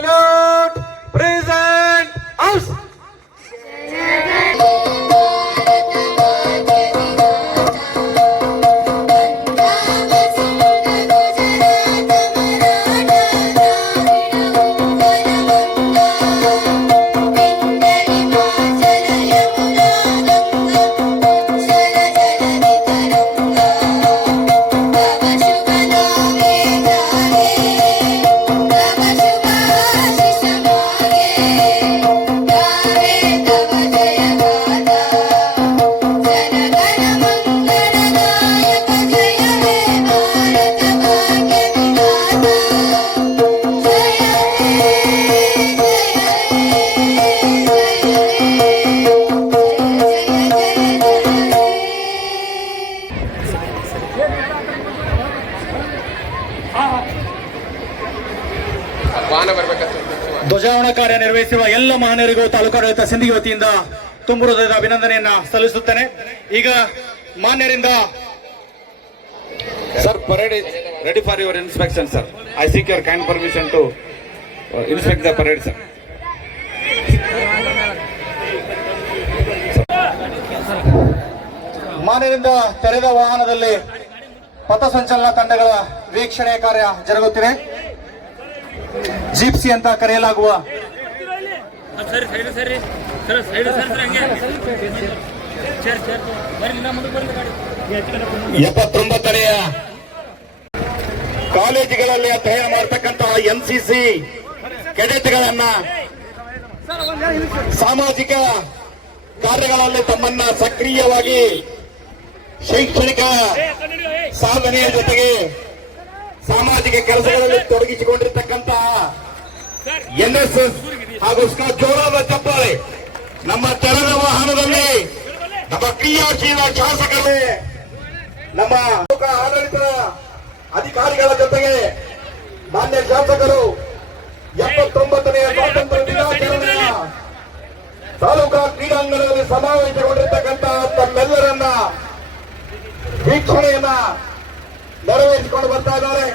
salute. Present. House. ಧ್ವಜಾರೋಹಣ ಕಾರ್ಯ ನಿರ್ವಹಿಸಿರುವ ಎಲ್ಲ ಮಹನೀಯರಿಗೂ ತಾಲೂಕಾಡಳಿತ ಸಿಂಧಿಗೆ ವತಿಯಿಂದ ತುಂಬು ಹೃದಯದ ಅಭಿನಂದನೆಯನ್ನ ಸಲ್ಲಿಸುತ್ತೇನೆ. ಈಗ ಮಾನ್ಯರಿಂದ sir parade ready for your inspection sir I seek your kind permission to inspect the parade sir ಮಾನ್ಯರಿಂದ ತೆರೆದ ವಾಹನದಲ್ಲಿ ಪಥಸಂಚಲನ ತಂಡಗಳ ವೀಕ್ಷಣೆ ಕಾರ್ಯ ಜರುಗುತ್ತಿದೆ. ಜಿಪ್ಸಿ ಅಂತ ಕರೆಯಲಾಗುವ. ಸರಿ ಸೈಡ್ ಸರಿ. ಸರ್ ಸೈಡ್ ಸರ್ ಸರ್ ಹಂಗೆ. ಚೇರ್ ಚೇರ್ ಬರ್ರಿ ನಾ ಮುಂದೆ ಬಂದು ಗಾಡಿ. ಎಪ್ಪತ್ತೊಂಬತ್ತನೆಯ ಕಾಲೇಜುಗಳಲ್ಲಿ ಅಧ್ಯಯನ ಮಾಡತಕ್ಕಂತಹ ಸಿ ಕೆಡೆಟ್ಗಳನ್ನ ಸಾಮಾಜಿಕ ಕಾರ್ಯಗಳಲ್ಲಿ ತಮ್ಮನ್ನ ಸಕ್ರಿಯವಾಗಿ ಶೈಕ್ಷಣಿಕ ಸಾಧನೆಯ ಜೊತೆಗೆ ಸಾಮಾಜಿಕ ಕೆಲಸಗಳಲ್ಲಿ ತೊಡಗಿಸಿಕೊಂಡಿರ್ತಕ್ಕಂತಹ ಎನ್ಎಸ್ಎಸ್ ಹಾಗೂ ಸ್ಕಾ- ಜೋರಾದ ಚಪ್ಪಾಳೆ. ನಮ್ಮ ತೆರೆದ ವಾಹನದಲ್ಲಿ ನಮ್ಮ ಕ್ರಿಯಾಶೀಲ ಶಾಸಕರು ನಮ್ಮ ಆಡಳಿತ ಅಧಿಕಾರಿಗಳ ಜೊತೆಗೆ ಮಾನ್ಯ ಶಾಸಕರು ಎಪ್ಪತ್ತೊಂಬತ್ತನೆಯ ಸ್ವಾತಂತ್ರ್ಯ ದಿನಾಚರಣೆಯ ತಾಲೂಕಾ ಕ್ರೀಡಾಂಗಣದಲ್ಲಿ ಸಮಾವೇಶಗೊಂಡಿರ್ತಕ್ಕಂತಹ ತಮ್ಮೆಲ್ಲರನ್ನ ನೆರವೇರಿಸಿಕೊಂಡು ಬರ್ತಾ ಇದ್ದಾರೆ.